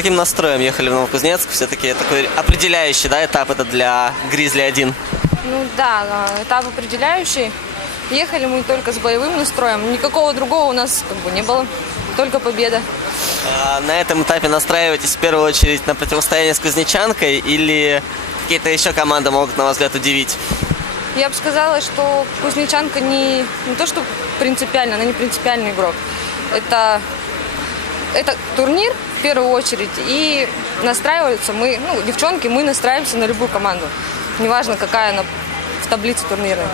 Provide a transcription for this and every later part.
С каким настроем ехали в Новокузнецк? Все-таки такой определяющий, да, этап это для Гризли-1? Ну да, этап определяющий. Ехали мы только с боевым настроем. Никакого другого у нас как бы не было. Только победа. На этом этапе настраиваетесь в первую очередь на противостояние с Кузнечанкой или какие-то еще команды могут, на ваш взгляд, удивить? Я бы сказала, что Кузнечанка не то, что принципиально, она не принципиальный игрок. Это турнир в первую очередь. И настраиваются мы, девчонки, мы настраиваемся на любую команду. Неважно, какая она в таблице турнирной.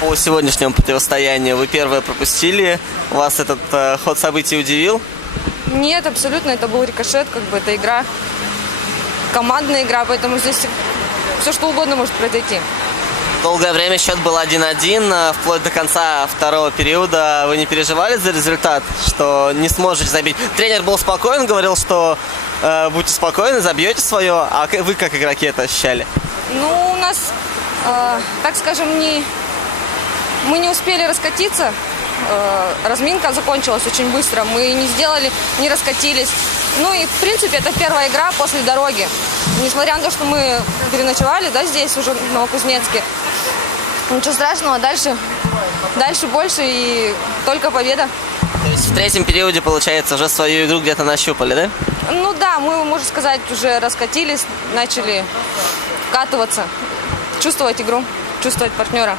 По сегодняшнему противостоянию вы первое пропустили. Вас этот ход событий удивил? Нет, абсолютно. Это был рикошет, это игра, командная игра, поэтому здесь все что угодно может произойти. Долгое время счет был 1-1, вплоть до конца второго периода. Вы не переживали за результат, что не сможете забить? Тренер был спокоен, говорил, что будьте спокойны, забьете свое. А вы как игроки это ощущали? У нас, так скажем, мы не успели раскатиться. Разминка закончилась очень быстро. Мы не раскатились. И, в принципе, это первая игра после дороги. Несмотря на то, что мы переночевали, здесь уже в Новокузнецке. Ничего страшного, дальше больше и только победа. То есть в третьем периоде, получается, уже свою игру где-то нащупали, да? Да, мы, можно сказать, уже раскатились, начали вкатываться, чувствовать игру, чувствовать партнера.